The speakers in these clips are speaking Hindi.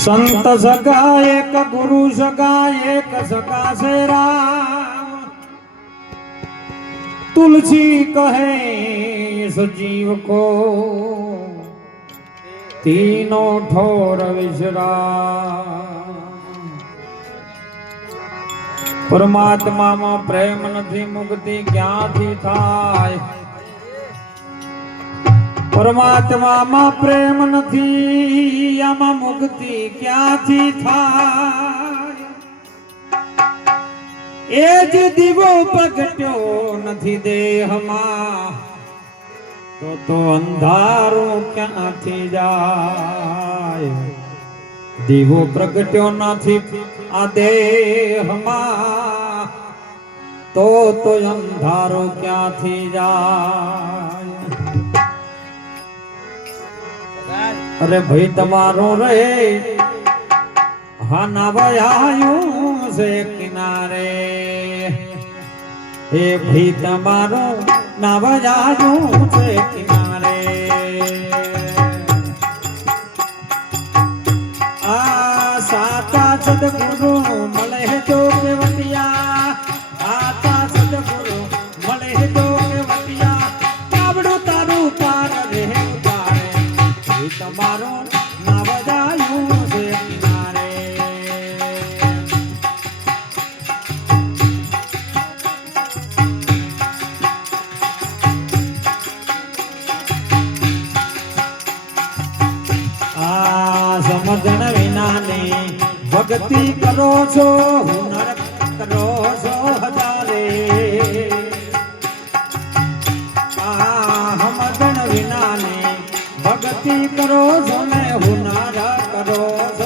संत सगा एक, गुरु सगा एक सगा से राम। तुलसी कहे इस जीव को, तीनों ठोर विश्रा परमात्मा में प्रेम नहीं मुक्ति क्या थी था परमात्मा मा प्रेम आमा मुक्ति क्या थी था एज दिवो पगट्यो नथी देह मा तो तो अंधारो क्या थी जाय दिवो प्रगट्यो नथी आ देह मा तो तो अंधारो क्या थी जाय અરે ભાઈ તમારો રહે હા ના ભાઈ આયું છે કિનારે. એ ભાઈ તમારો ના ભાઈ આયું છે કિનારે. ભજન વિનાની ભક્તિ કરો છો, હુનર કરો છો હજારે. ભક્તિ કરો છો ને હુનારા કરો છો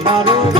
আমারও